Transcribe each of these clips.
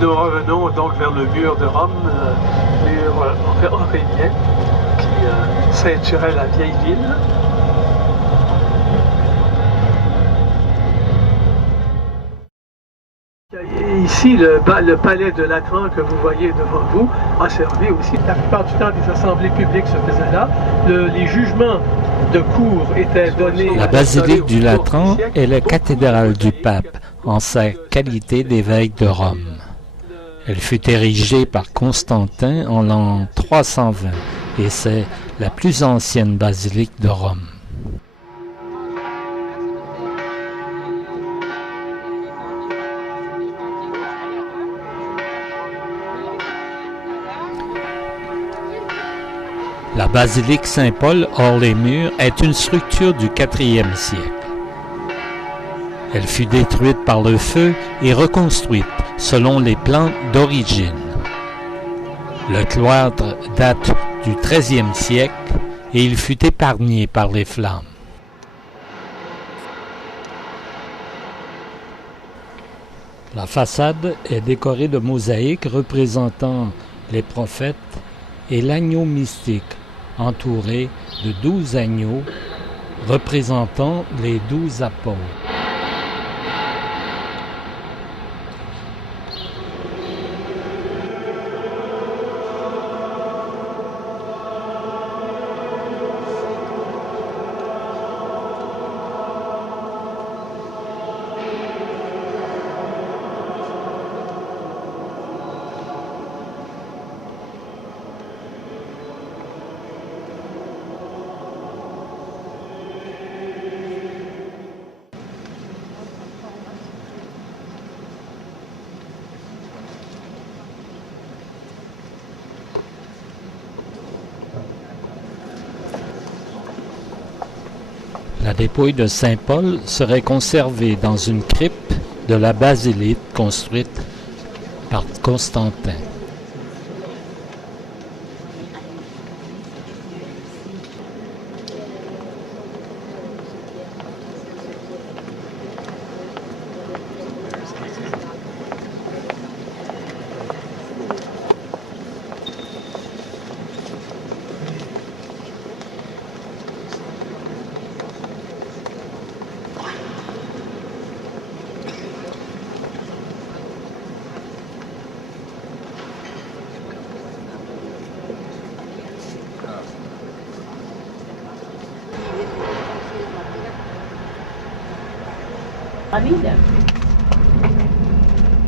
Nous revenons donc vers le mur de Rome, le mur aurélien, qui ceinturait la vieille ville. Ici, le palais de Latran que vous voyez devant vous a servi aussi. La plupart du temps, des assemblées publiques se faisaient là. Les jugements de cour étaient donnés... La basilique du Latran est la cathédrale du pape en sa qualité d'évêque de Rome. Elle fut érigée par Constantin en l'an 320 et c'est la plus ancienne basilique de Rome. La basilique Saint-Paul hors les murs est une structure du IVe siècle. Elle fut détruite par le feu et reconstruite selon les plans d'origine. Le cloître date du XIIIe siècle et il fut épargné par les flammes. La façade est décorée de mosaïques représentant les prophètes et l'agneau mystique, entouré de 12 agneaux représentant les 12 apôtres. La dépouille de Saint Paul serait conservée dans une crypte de la basilique construite par Constantin.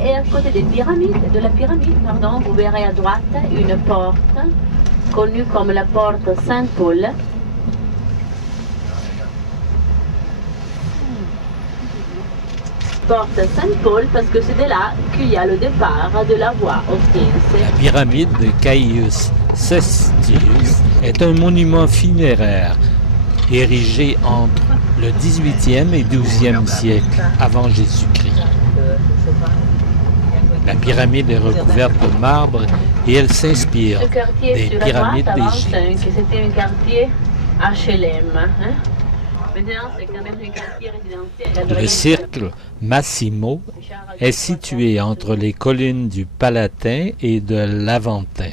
Et à côté de la pyramide, vous verrez à droite une porte connue comme la porte Saint-Paul. Porte Saint-Paul parce que c'est de là qu'il y a le départ de la voie Ostiense. La pyramide de Caius Cestius est un monument funéraire érigé entre le XVIIIe et XIIe siècle avant Jésus-Christ. La pyramide est recouverte de marbre et elle s'inspire des pyramides d'Égypte. C'était un quartier HLM. Maintenant, c'est quand même un quartier résidentiel. Le cercle Massimo est situé entre les collines du Palatin et de l'Aventin.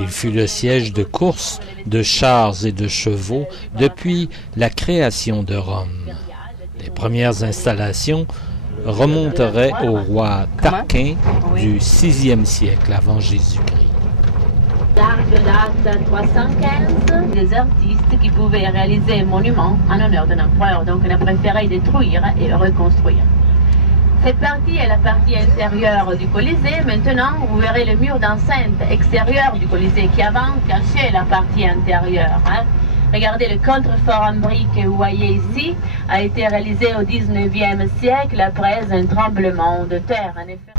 Il fut le siège de courses de chars et de chevaux depuis la création de Rome. Les premières installations remonteraient au roi Tarquin du VIe siècle avant Jésus-Christ. Large date 315, des artistes qui pouvaient réaliser un monument en honneur d'un empereur, donc on a préféré détruire et reconstruire. Cette partie est la partie intérieure du Colisée. Maintenant, vous verrez le mur d'enceinte extérieur du Colisée qui avant cachait la partie intérieure. Regardez, le contrefort en briques que vous voyez ici a été réalisé au XIXe siècle après un tremblement de terre. En effet.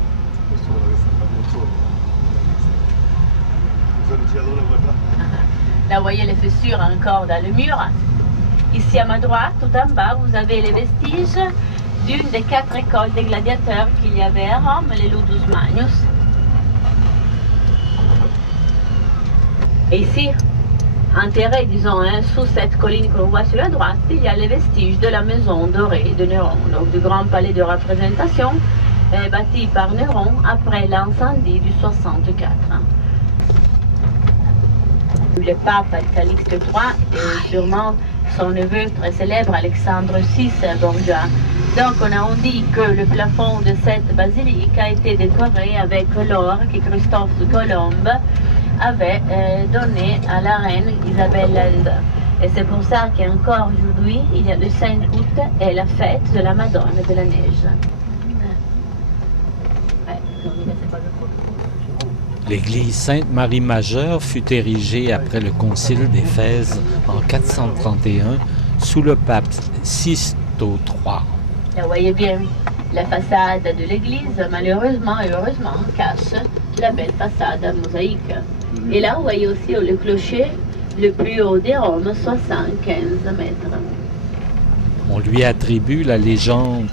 Là, vous voyez les fissures encore dans le mur. Ici à ma droite, tout en bas, vous avez les vestiges d'une des 4 écoles des gladiateurs qu'il y avait à Rome, les Ludus Magnus. Et ici, enterré, disons, sous cette colline que l'on voit sur la droite, il y a les vestiges de la maison dorée de Néron, donc du grand palais de représentation bâti par Néron après l'incendie du 64. Le pape Calixte III et sûrement son neveu très célèbre Alexandre VI Borgia. Donc on a dit que le plafond de cette basilique a été décoré avec l'or que Christophe Colomb avait donné à la reine Isabelle II. Et c'est pour ça qu'encore aujourd'hui, il y a le 5 août et la fête de la Madone de la Neige. L'église Sainte-Marie-Majeure fut érigée après le concile d'Éphèse en 431 sous le pape Sixte III. Vous voyez bien, la façade de l'église, malheureusement et heureusement, cache la belle façade mosaïque. Et là, vous voyez aussi le clocher le plus haut de Rome, 75 mètres. On lui attribue la légende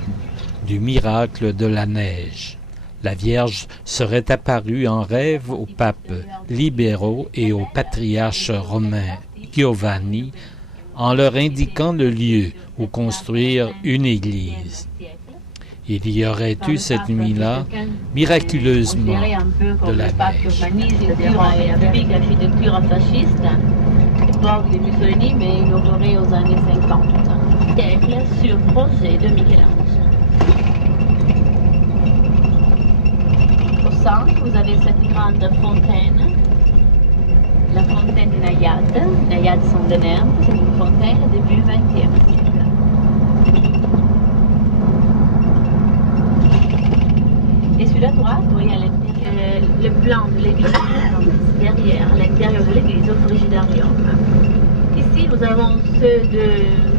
du miracle de la neige. La Vierge serait apparue en rêve aux papes libéraux et au patriarche romain Giovanni en leur indiquant le lieu où construire une église. Il y aurait eu cette nuit-là, miraculeusement, de la neige. L'architecture fasciste, l'époque de Mussolini, mais inaugurée aux années 50. Siècle sur projet de Michel-Ange. Au centre, vous avez cette grande fontaine, la fontaine de Nayade, Nayade Saint-Denis, c'est une fontaine début 20e siècle. Et sur la droite, vous voyez le plan de l'église, derrière l'intérieur de l'église au frigidarium. Ici, nous avons ceux de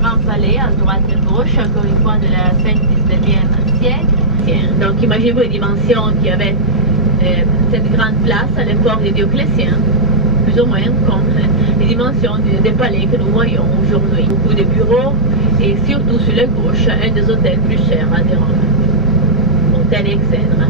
Grand Palais, à droite et à gauche, encore une fois de la fin du 19e siècle. Donc, imaginez-vous les dimensions qu'il y avait cette grande place à l'époque de Dioclétien, plus ou moins comme les dimensions des palais que nous voyons aujourd'hui. Beaucoup de bureaux et surtout sur la gauche, un des hôtels plus chers à Rome, Hôtel Excèdre.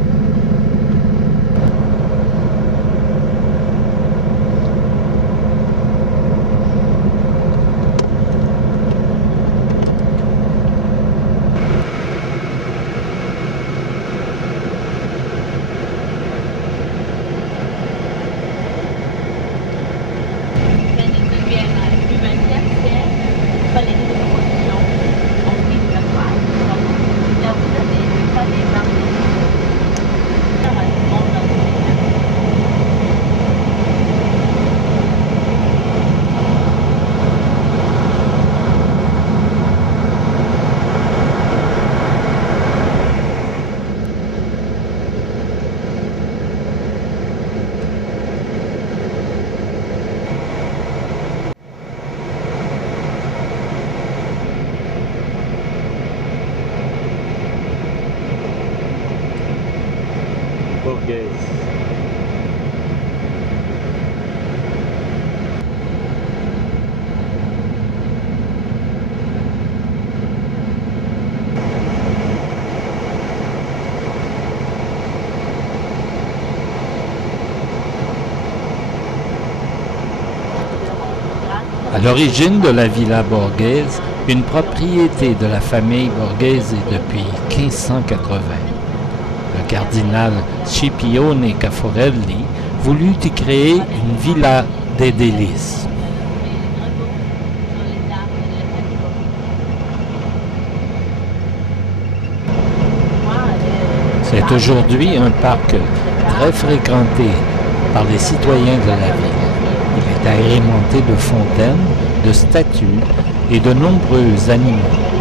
À l'origine de la Villa Borghese, une propriété de la famille Borghese depuis 1580. Le cardinal Scipione Caforelli voulut y créer une villa des délices. C'est aujourd'hui un parc très fréquenté par les citoyens de la ville. Il est agrémenté de fontaines, de statues et de nombreux animaux.